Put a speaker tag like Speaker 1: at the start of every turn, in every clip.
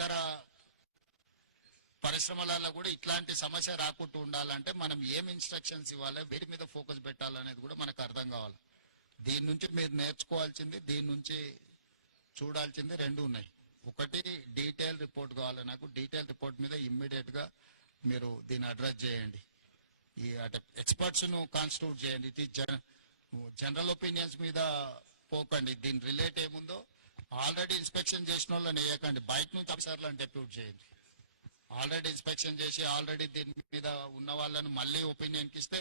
Speaker 1: ఇతర పరిశ్రమలలో కూడా ఇట్లాంటి సమస్య రాకుండా ఉండాలంటే మనం ఏం ఇన్స్ట్రక్షన్స్ ఇవ్వాలి వీటి మీద ఫోకస్ పెట్టాలనేది కూడా మనకు అర్థం కావాలి. దీని నుంచి మీరు నేర్చుకోవాల్సింది దీని నుంచి చూడాల్సింది రెండు ఉన్నాయి. ఒకటి డీటెయిల్ రిపోర్ట్ కావాలి నాకు. డీటెయిల్ రిపోర్ట్ మీద ఇమ్మీడియట్గా మీరు దీన్ని అడ్రస్ చేయండి. ఈ అంటే ఎక్స్పర్ట్స్ను కాన్స్టిట్యూట్ చేయండి. ఇది జనరల్ ఒపీనియన్స్ మీద పోకండి. దీని రిలేట్ ఏముందో ఆల్రెడీ ఇన్స్పెక్షన్ చేసిన వాళ్ళని వేయకండి. బైక్ నుంచి అఫీసర్లను డెప్యూట్ చేయండి. ఆల్రెడీ ఇన్స్పెక్షన్ చేసి ఆల్రెడీ దీని మీద ఉన్న వాళ్ళని మళ్ళీ ఒపీనియన్కి ఇస్తే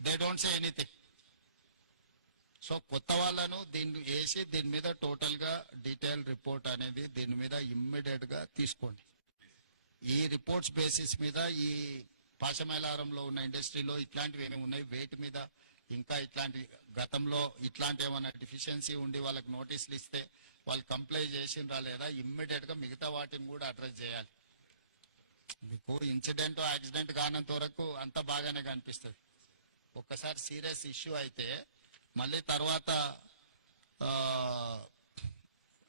Speaker 1: they don't say anything so కొత్త వాళ్ళను దీన్ని వేసి దీని మీద టోటల్గా డీటెయిల్ రిపోర్ట్ అనేది దీని మీద ఇమ్మీడియట్గా తీసుకోండి. ఈ రిపోర్ట్స్ బేసిస్ మీద ఈ పాశమైలారంలో ఉన్న ఇండస్ట్రీలో ఇట్లాంటివి ఏమేమి ఉన్నాయి? వేటి మీద ఇంకా ఇట్లాంటి గతంలో ఇట్లాంటి ఏమైనా డిఫిషియన్సీ ఉండి వాళ్ళకి నోటీసులు ఇస్తే వాళ్ళు కంప్లైంట్ చేసిండ్రా లేదా ఇమ్మీడియట్గా మిగతా వాటిని కూడా అడ్రస్ చేయాలి. మీకు ఇన్సిడెంట్ యాక్సిడెంట్ కానంత వరకు అంత బాగానే కనిపిస్తుంది. ఒక్కసారి సీరియస్ ఇష్యూ అయితే మళ్ళీ తర్వాత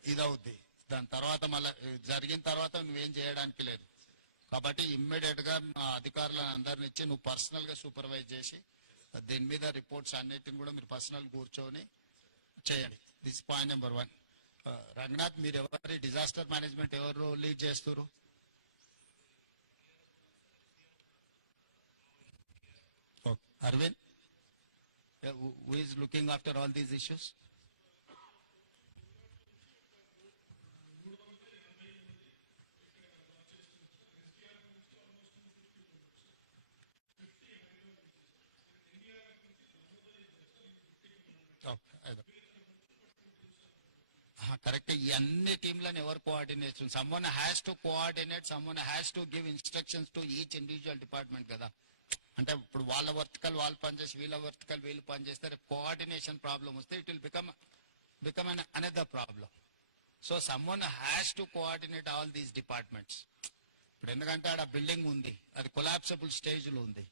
Speaker 1: ఇదవుద్ది. దాని తర్వాత మళ్ళీ జరిగిన తర్వాత నువ్వేం చేయడానికి లేదు. కాబట్టి ఇమ్మీడియట్గా మా అధికారులను అందరిని ఇచ్చి నువ్వు పర్సనల్గా సూపర్వైజ్ చేసి దీని మీద రిపోర్ట్స్ అన్నిటిని కూడా మీరు పర్సనల్ కూర్చొని చేయండి. This point number one Ranganath మీరు ఎవరి డిజాస్టర్ మేనేజ్మెంట్ ఎవరు లీడ్ చేస్తారు Arvind who is looking after all these issues? correct. ఈ అన్ని టీంలను ఎవరు coordination someone has to coordinate someone has to give instructions to each individual department కదా. అంటే ఇప్పుడు వాళ్ళ వర్తికల్ వాళ్ళు పనిచేసి వీళ్ళ వర్తికల్ వీళ్ళు పనిచేస్తే కోఆర్డినేషన్ ప్రాబ్లం వస్తే it will become become an another problem so someone has to coordinate all these departments ఇప్పుడు ఎందుకంటే ఆడ బిల్డింగ్ ఉంది అది కొలాప్సబుల్ స్టేజ్లో ఉంది.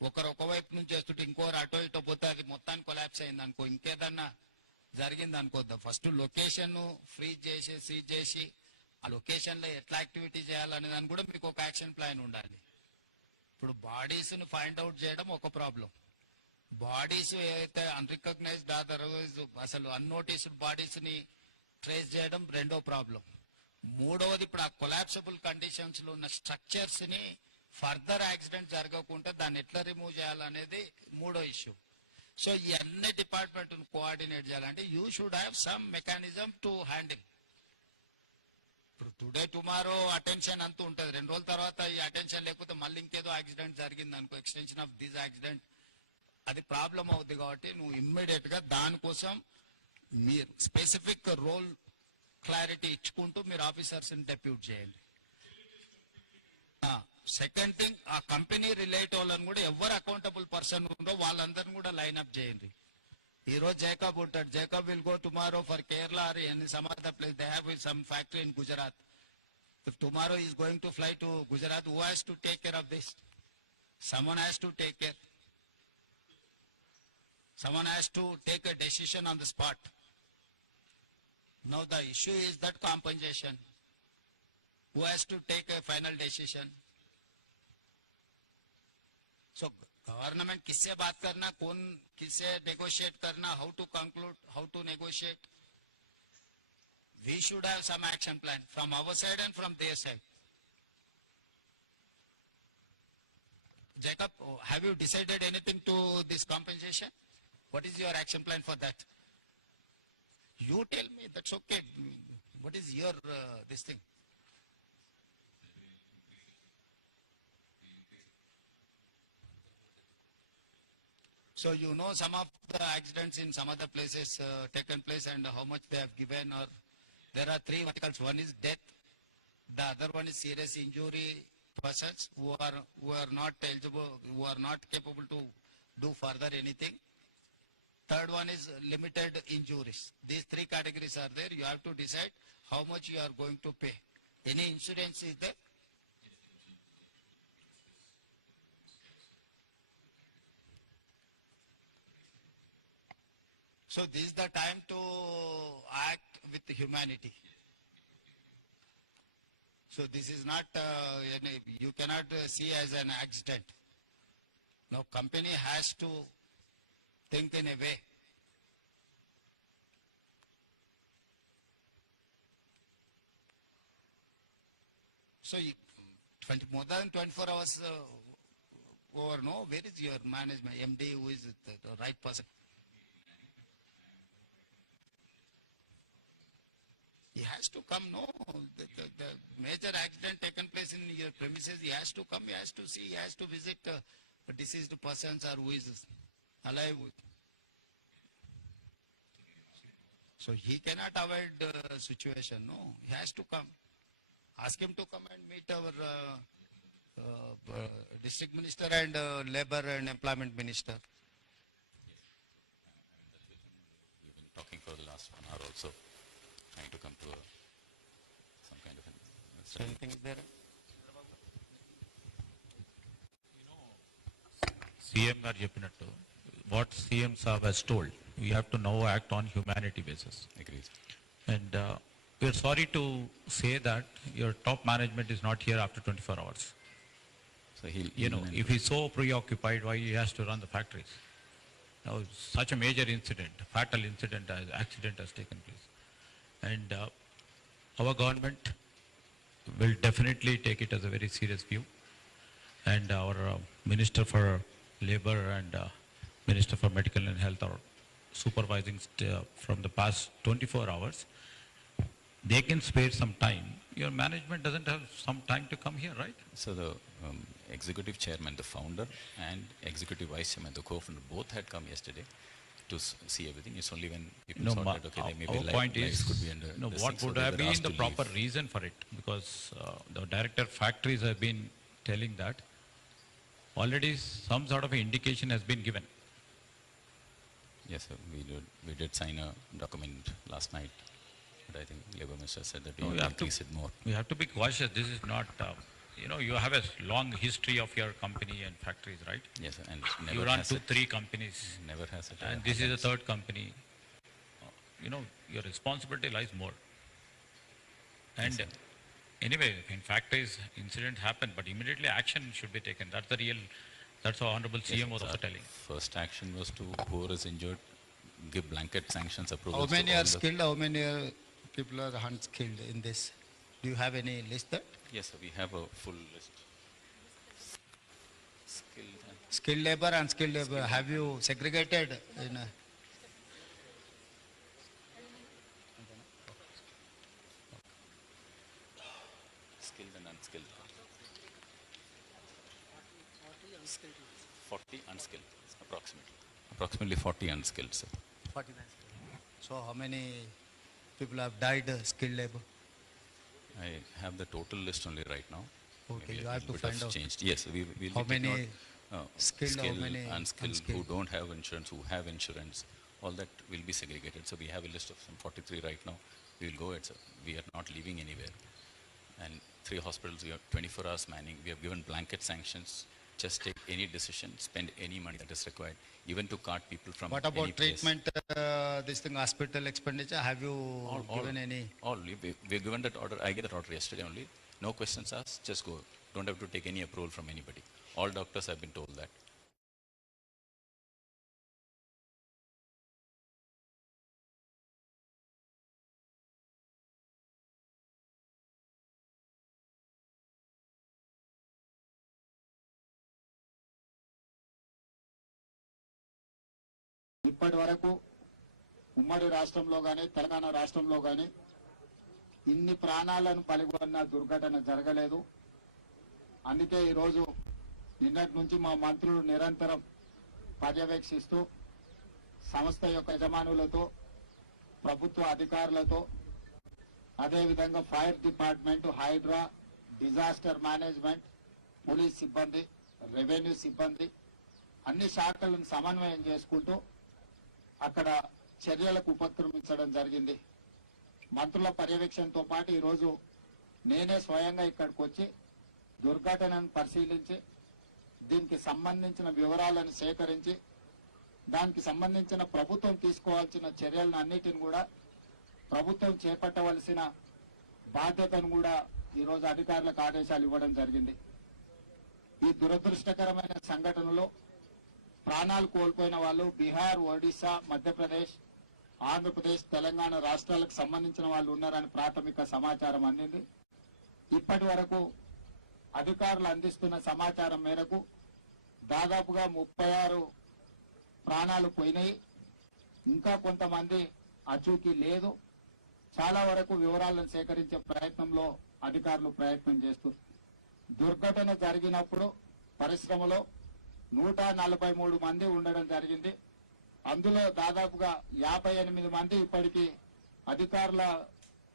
Speaker 1: ఒకరు ఒకవైపు నుంచి వస్తుంటే ఇంకోరు అటో ఇటో పోతే అది మొత్తానికి కొలాప్స్ అయింది అనుకో ఇంకేదన్నా జరిగింది అనుకోద్దాం ఫస్ట్ లొకేషన్ ఫ్రీజ్ చేసి సీజ్ చేసి ఆ లొకేషన్లో ఎట్లా యాక్టివిటీ చేయాలనే దాని కూడా మీకు ఒక యాక్షన్ ప్లాన్ ఉండాలి. ఇప్పుడు బాడీస్ని ఫైండ్ అవుట్ చేయడం ఒక ప్రాబ్లం బాడీస్ ఏదైతే అన్రికగ్నైజ్డ్ అదర్వైజ్ అసలు అన్నోటీస్డ్ బాడీస్ని ట్రేస్ చేయడం రెండో ప్రాబ్లం మూడవది ఇప్పుడు ఆ కొలాప్సబుల్ కండిషన్స్లో ఉన్న స్ట్రక్చర్స్ని ఫర్దర్ యాక్సిడెంట్ జరగకుండా దాన్ని ఎట్లా రిమూవ్ చేయాలనేది మూడో ఇష్యూ సో ఈ అన్ని డిపార్ట్మెంట్ కోఆర్డినేట్ చేయాలంటే you should have some mechanism to handle. ఇప్పుడు టుడే టుమారో అటెన్షన్ అంతా ఉంటుంది. రెండు రోజుల తర్వాత ఈ అటెన్షన్ లేకపోతే మళ్ళీ ఇంకేదో యాక్సిడెంట్ జరిగింది అనుకో ఎక్స్టెన్షన్ ఆఫ్ దిస్ యాక్సిడెంట్. అది ప్రాబ్లం అవుద్ది కాబట్టి నువ్వు ఇమ్మీడియట్గా దానికోసం మీరు స్పెసిఫిక్ రోల్ క్లారిటీ ఇచ్చుకుంటూ మీరు ఆఫీసర్స్ని డెప్యూట్ చేయండి. సెకండ్ థింగ్ ఆ కంపెనీ రిలేట్ వాళ్ళని కూడా ఎవరు అకౌంటబుల్ పర్సన్ ఉందో వాళ్ళందరిని కూడా లైన్ అప్ చేయండి ఈ రోజు జేకబ్ ఉంటాడు Jacob will go tomorrow for Kerala or any some other place they have some factory in Gujarat if tomorrow is going to fly to Gujarat who has to take care of this someone has to take care someone has to take a decision on the spot now the issue is that compensation who has to take a final decision So government किससे बात करना कौन किससे negotiate करना how to conclude how to negotiate we should have some action plan from our side and from their side Jacob, have you decided anything to this compensation? What is your action plan for that? You tell me, that's okay. What is your, uh, this thing? So you know some of the accidents in some other places uh, taken place and how much they have given or there are three verticals. One is death, the other one is serious injury persons who are who are not eligible, who are not capable to do further anything. Third one is limited injuries. These three categories are there. You have to decide how much you are going to pay. Any insurance is there? So this is the time to act with humanity.
Speaker 2: So this is not, uh, you cannot see as an accident. No, company has to think in a way. So you, 20, more than 24 hours uh, over, no, where is your management, MD, who is the right person? Has to come, no, the, the, the major accident taken place in your premises, he has to come, he has to see, he has to visit uh, deceased persons or who is alive. So he cannot avoid the situation, no, he has to come. Ask him to come and meet our uh, uh, uh, district minister and uh, labor and employment minister. Yes.
Speaker 3: We've been talking for the last one hour also, trying to come to a, some kind of an
Speaker 2: So anything is there?
Speaker 4: CM గారు చెప్పినట్టు what CM Saab he's told we have to know act on humanity basis
Speaker 3: agrees.
Speaker 4: And we are sorry to say that your top management is not here after twenty four hours
Speaker 3: So he'll,
Speaker 4: you know,
Speaker 3: he'll-
Speaker 4: if he's so preoccupied, why he has to run the factories? Now, such a major incident, fatal incident, as accident has taken place. And uh, our government will definitely take it as a very serious view. And our uh, Minister for Labor and uh, Minister for Medical and Health are supervising uh, from the past 24 hours. They can spare some time. Your management doesn't have some time to come here, right?
Speaker 3: So the um, executive chairman, the founder, and executive vice chairman, the co-founder, both had come yesterday to see everything. It's only when people
Speaker 4: No, ma-
Speaker 3: that, okay, they
Speaker 4: our-
Speaker 3: maybe
Speaker 4: our
Speaker 3: li-
Speaker 4: point
Speaker 3: lives
Speaker 4: is,
Speaker 3: could be under
Speaker 4: no, what
Speaker 3: thing,
Speaker 4: would have been the proper
Speaker 3: leave.
Speaker 4: reason for it? Because uh, the director factories have been telling that already some sort of indication has been given.
Speaker 3: Yes, sir, we did, we did sign a document last night, but I think labor minister said that we
Speaker 4: No, have to-
Speaker 3: increase it more.
Speaker 4: We have to be cautious. This is not, uh, you know, you have a long history of your company and factories, right?
Speaker 3: Yes, sir, and
Speaker 4: You run
Speaker 3: has
Speaker 4: two,
Speaker 3: it,
Speaker 4: three companies,
Speaker 3: never has it.
Speaker 4: and this is the third company. You know, your responsibility lies more. And
Speaker 3: sir.
Speaker 4: anyway, in factories, incident happened, but immediately action should be taken. That's the real, that's what honorable CM
Speaker 3: sir,
Speaker 4: was also telling.
Speaker 3: First action was to whoever is injured, give blanket sanctions approval. How
Speaker 2: many are
Speaker 3: the-
Speaker 2: skilled, how many are people are unskilled in this? Do you have any list that?
Speaker 3: Yes, sir, we have a full list. Skilled and
Speaker 2: Skilled labor and skilled labor, have you segregated in a?
Speaker 3: skilled and unskilled. Forty unskilled, approximately. Approximately forty unskilled, sir.
Speaker 2: So how many people have died uh, skilled labor?
Speaker 3: I have the total list only right now.
Speaker 2: Okay,
Speaker 3: Maybe
Speaker 2: you have to find out.
Speaker 3: Changed, yes, we, we'll be
Speaker 2: How many
Speaker 3: out, uh,
Speaker 2: skilled, how
Speaker 3: skilled,
Speaker 2: many
Speaker 3: unskilled, who don't have insurance, who have insurance, all that will be segregated. So we have a list of some forty-three right now. We will go sir. We are not leaving anywhere. And three hospitals, we have twenty-four hours manning. We have given blanket sanctions. Just take any decision, spend any money that is required, even to cart people from
Speaker 2: What
Speaker 3: any
Speaker 2: about
Speaker 3: place.
Speaker 2: treatment, uh, this thing, hospital expenditure, have you
Speaker 3: All-
Speaker 2: given any?
Speaker 3: All, we, we given that order, I get that order yesterday only. No questions asked, just go. Don't have to take any approval from anybody. All doctors have been told that.
Speaker 1: ఇప్పటి వరకు ఉమ్మడి రాష్ట్రంలో కానీ తెలంగాణ రాష్ట్రంలో కానీ ఇన్ని ప్రాణాలను పలిగొన్న దుర్ఘటన జరగలేదు. అందుకే ఈరోజు నిన్నటి నుంచి మా మంత్రులు నిరంతరం పర్యవేక్షిస్తూ సంస్థ యొక్క యజమానులతో ప్రభుత్వ అధికారులతో అదేవిధంగా fire department HYDRAA disaster management police సిబ్బంది రెవెన్యూ సిబ్బంది అన్ని శాఖలను సమన్వయం చేసుకుంటూ అక్కడ చర్యలకు ఉపక్రమించడం జరిగింది. మంత్రుల పర్యవేక్షణతో పాటు ఈరోజు నేనే స్వయంగా ఇక్కడికి వచ్చి దుర్ఘటనను పరిశీలించి దీనికి సంబంధించిన వివరాలను సేకరించి దానికి సంబంధించిన ప్రభుత్వం తీసుకోవాల్సిన చర్యలను అన్నిటిని కూడా ప్రభుత్వం చేపట్టవలసిన బాధ్యతను కూడా ఈరోజు అధికారులకు ఆదేశాలు ఇవ్వడం జరిగింది. ఈ దురదృష్టకరమైన సంఘటనలో ప్రాణాలు కోల్పోయిన వాళ్ళు బీహార్ ఒడిశా మధ్యప్రదేశ్ ఆంధ్రప్రదేశ్ తెలంగాణ రాష్ట్రాలకు సంబంధించిన వాళ్ళు ఉన్నారని ప్రాథమిక సమాచారం అందింది. ఇప్పటి వరకు అధికారులు అందిస్తున్న సమాచారం మేరకు దాదాపుగా ముప్పై ఆరు ప్రాణాలు పోయినాయి. ఇంకా కొంతమంది అచూకీ లేదు. చాలా వరకు వివరాలను సేకరించే ప్రయత్నంలో అధికారులు ప్రయత్నం చేస్తున్నారు దుర్ఘటన జరిగినప్పుడు పరిశ్రమలో నూట నలభై మూడు మంది ఉండడం జరిగింది. అందులో దాదాపుగా యాభై ఎనిమిది మంది ఇప్పటికీ అధికారుల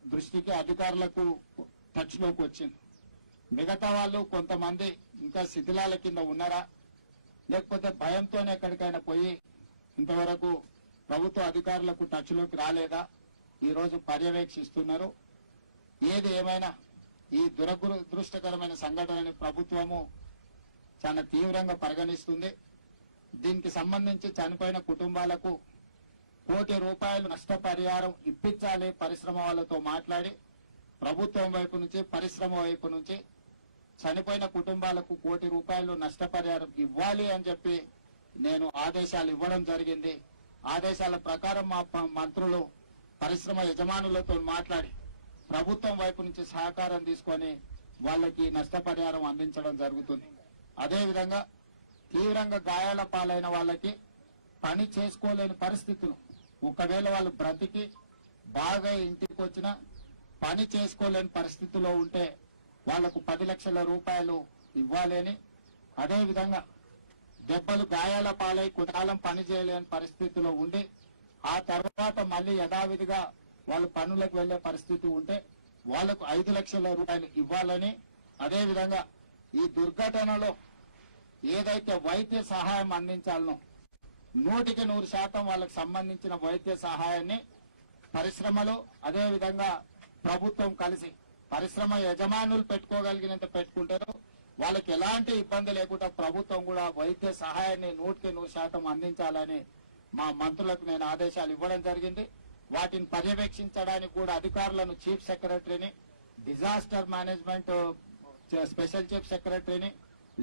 Speaker 1: దృష్టికి అధికారులకు టచ్లోకి వచ్చింది. మిగతా వాళ్ళు కొంతమంది ఇంకా శిథిలాల కింద ఉన్నారా? లేకపోతే భయంతోనే ఎక్కడికైనా పోయి ఇంతవరకు ప్రభుత్వ అధికారులకు టచ్లోకి రాలేదా ఈరోజు పర్యవేక్షిస్తున్నారు. ఏది ఏమైనా ఈ దురదృష్టకరమైన సంఘటనని ప్రభుత్వము చాలా తీవ్రంగా పరిగణిస్తుంది. దీనికి సంబంధించి చనిపోయిన కుటుంబాలకు కోటి రూపాయలు నష్టపరిహారం ఇప్పించాలి పరిశ్రమ వాళ్ళతో మాట్లాడి ప్రభుత్వం వైపు నుంచి పరిశ్రమ వైపు నుంచి చనిపోయిన కుటుంబాలకు కోటి రూపాయలు నష్టపరిహారం ఇవ్వాలి అని చెప్పి నేను ఆదేశాలు ఇవ్వడం జరిగింది. ఆదేశాల ప్రకారం మా మంత్రులు పరిశ్రమ యజమానులతో మాట్లాడి ప్రభుత్వం వైపు నుంచి సహకారం తీసుకొని వాళ్ళకి నష్టపరిహారం అందించడం జరుగుతుంది. అదేవిధంగా తీవ్రంగా గాయాల పాలైన వాళ్ళకి పని చేసుకోలేని పరిస్థితులు. ఒకవేళ వాళ్ళు బ్రతికి బాగా ఇంటికి వచ్చినా పని చేసుకోలేని పరిస్థితిలో ఉంటే వాళ్ళకు పది లక్షల రూపాయలు ఇవ్వాలని అదేవిధంగా దెబ్బలు గాయాల పాలై కొంతకాలం పని చేయలేని పరిస్థితిలో ఉండి ఆ తర్వాత మళ్ళీ యథావిధిగా వాళ్ళు పనులకు వెళ్ళే పరిస్థితి ఉంటే వాళ్ళకు ఐదు లక్షల రూపాయలు ఇవ్వాలని అదేవిధంగా ఈ దుర్ఘటనలో ఏదైతే వైద్య సహాయం అందించాలనో నూటికి నూరు శాతం వాళ్ళకి సంబంధించిన వైద్య సహాయాన్ని పరిశ్రమలు అదేవిధంగా ప్రభుత్వం కలిసి పరిశ్రమ యజమానులు పెట్టుకోగలిగినంత పెట్టుకుంటారు. వాళ్ళకి ఎలాంటి ఇబ్బంది లేకుండా ప్రభుత్వం కూడా వైద్య సహాయాన్ని నూటికి నూరు శాతం అందించాలని మా మంత్రులకు నేను ఆదేశాలు ఇవ్వడం జరిగింది. వాటిని పర్యవేక్షించడానికి కూడా అధికారులను చీఫ్ సెక్రటరీని డిజాస్టర్ మేనేజ్మెంట్ స్పెషల్ చీఫ్ సెక్రటరీని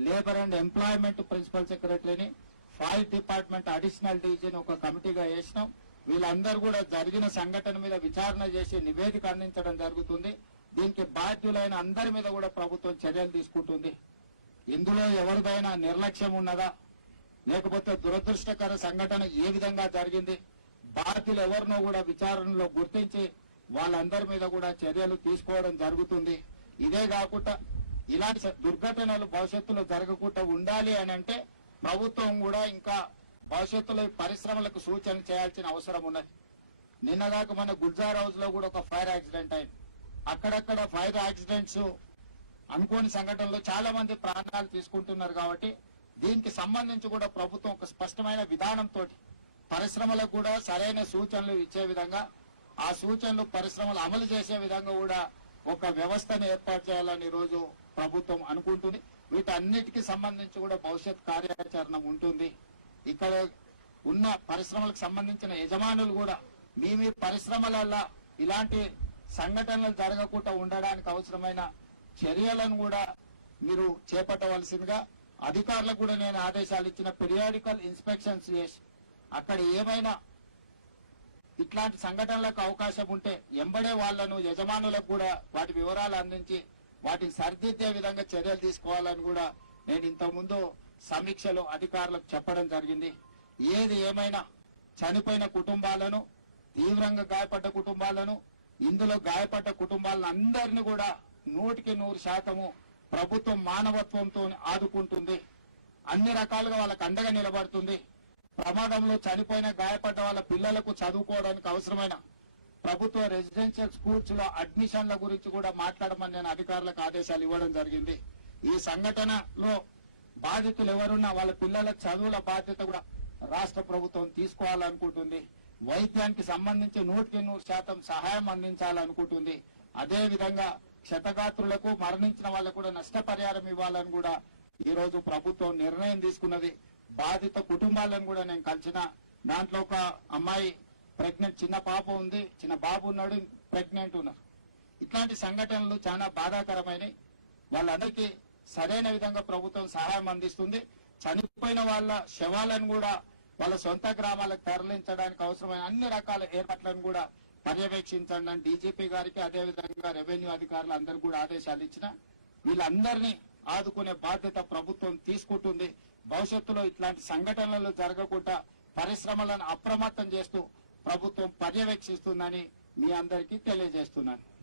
Speaker 1: లేబర్ అండ్ ఎంప్లాయ్మెంట్ ప్రిన్సిపల్ సెక్రటరీని ఫారెస్ట్ డిపార్ట్మెంట్ అడిషనల్ డీజీని ఒక కమిటీగా వేసినాం. వీళ్ళందరూ కూడా జరిగిన సంఘటన మీద విచారణ చేసి నివేదిక అందించడం జరుగుతుంది. దీనికి బాధ్యులైన అందరి మీద కూడా ప్రభుత్వం చర్యలు తీసుకుంటుంది. ఇందులో ఎవరిదైనా నిర్లక్ష్యం ఉన్నదా? లేకపోతే దురదృష్టకర సంఘటన ఏ విధంగా జరిగింది? బాధ్యులు ఎవరినో కూడా విచారణలో గుర్తించి వాళ్ళందరి మీద కూడా చర్యలు తీసుకోవడం జరుగుతుంది. ఇదే కాకుండా ఇలాంటి స- దుర్ఘటనలు భవిష్యత్తులో జరగకుండా ఉండాలి అని అంటే ప్రభుత్వం కూడా ఇంకా భవిష్యత్తులో పరిశ్రమలకు సూచన చేయాల్సిన అవసరం ఉన్నది. నిన్నగాక మన గుల్జార్ హౌస్లో కూడా ఒక ఫైర్ యాక్సిడెంట్ అయింది. అక్కడక్కడ ఫైర్ యాక్సిడెంట్స్ అనుకోని సంఘటనలో చాలా మంది ప్రాణాలు తీసుకుంటున్నారు కాబట్టి దీనికి సంబంధించి కూడా ప్రభుత్వం ఒక స్పష్టమైన విధానంతో పరిశ్రమలకు కూడా సరైన సూచనలు ఇచ్చే విధంగా ఆ సూచనలు పరిశ్రమలు అమలు చేసే విధంగా కూడా ఒక వ్యవస్థను ఏర్పాటు చేయాలని ఈరోజు ప్రభుత్వం అనుకుంటుంది. వీటన్నిటికీ సంబంధించి కూడా భవిష్యత్ కార్యాచరణ ఉంటుంది. ఇక్కడ ఉన్న పరిశ్రమలకు సంబంధించిన యజమానులు కూడా మీ మీ పరిశ్రమలల్లో ఇలాంటి సంఘటనలు జరగకుండా ఉండడానికి అవసరమైన చర్యలను కూడా మీరు చేపట్టవలసిందిగా అధికారులకు కూడా నేను ఆదేశాలు ఇచ్చిన పీరియాడికల్ ఇన్స్పెక్షన్స్ చేసి అక్కడ ఏమైనా ఇట్లాంటి సంఘటనలకు అవకాశం ఉంటే ఎంబడే వాళ్ళను యజమానులకు కూడా వాటి వివరాలు అందించి వాటిని సరిదిద్దే విధంగా చర్యలు తీసుకోవాలని కూడా నేను ఇంతకుముందు సమీక్షలో అధికారులకు చెప్పడం జరిగింది. ఏది ఏమైనా చనిపోయిన కుటుంబాలను తీవ్రంగా గాయపడ్డ కుటుంబాలను ఇందులో గాయపడ్డ కుటుంబాలను అందరినీ కూడా నూటికి నూరు శాతము ప్రభుత్వం మానవత్వంతో ఆదుకుంటుంది. అన్ని రకాలుగా వాళ్ళకు అండగా నిలబడుతుంది. ప్రమాదంలో చనిపోయిన గాయపడ్డ వాళ్ళ పిల్లలకు చదువుకోవడానికి అవసరమైన ప్రభుత్వ రెసిడెన్షియల్ స్కూల్స్లో అడ్మిషన్ల గురించి కూడా మాట్లాడమని నేను అధికారులకు ఆదేశాలు ఇవ్వడం జరిగింది. ఈ సంఘటనలో బాధితులు ఎవరున్నా వాళ్ళ పిల్లల చదువుల బాధ్యత కూడా రాష్ట్ర ప్రభుత్వం తీసుకోవాలనుకుంటుంది. వైద్యానికి సంబంధించి నూటికి నూరు శాతం సహాయం అందించాలనుకుంటుంది. అదే విధంగా క్షతగాత్రులకు మరణించిన వాళ్ళకు కూడా నష్టపరిహారం ఇవ్వాలని కూడా ఈ రోజు ప్రభుత్వం నిర్ణయం తీసుకున్నది. బాధిత కుటుంబాలను కూడా నేను కలిసిన దాంట్లో ఒక అమ్మాయి ప్రెగ్నెంట్ చిన్న పాప ఉంది చిన్న బాబు ఉన్నాడు ప్రెగ్నెంట్ ఉన్నారు. ఇట్లాంటి సంఘటనలు చాలా బాధాకరమైనవి వాళ్ళందరికీ సరైన విధంగా ప్రభుత్వం సహాయం అందిస్తుంది. చనిపోయిన వాళ్ళ శవాలను కూడా వాళ్ళ సొంత గ్రామాలకు తరలించడానికి అవసరమైన అన్ని రకాల ఏర్పాట్లను కూడా పర్యవేక్షించండి అని డీజీపీ గారికి అదేవిధంగా రెవెన్యూ అధికారులు అందరూ కూడా ఆదేశాలు ఇచ్చిన వీళ్ళందరినీ ఆదుకునే బాధ్యత ప్రభుత్వం తీసుకుంటుంది. భవిష్యత్తులో ఇట్లాంటి సంఘటనలు జరగకుండా పరిశ్రమలను అప్రమత్తం చేస్తూ ప్రభుత్వం పర్యవేక్షిస్తుందని మీ అందరికీ తెలియజేస్తున్నాను.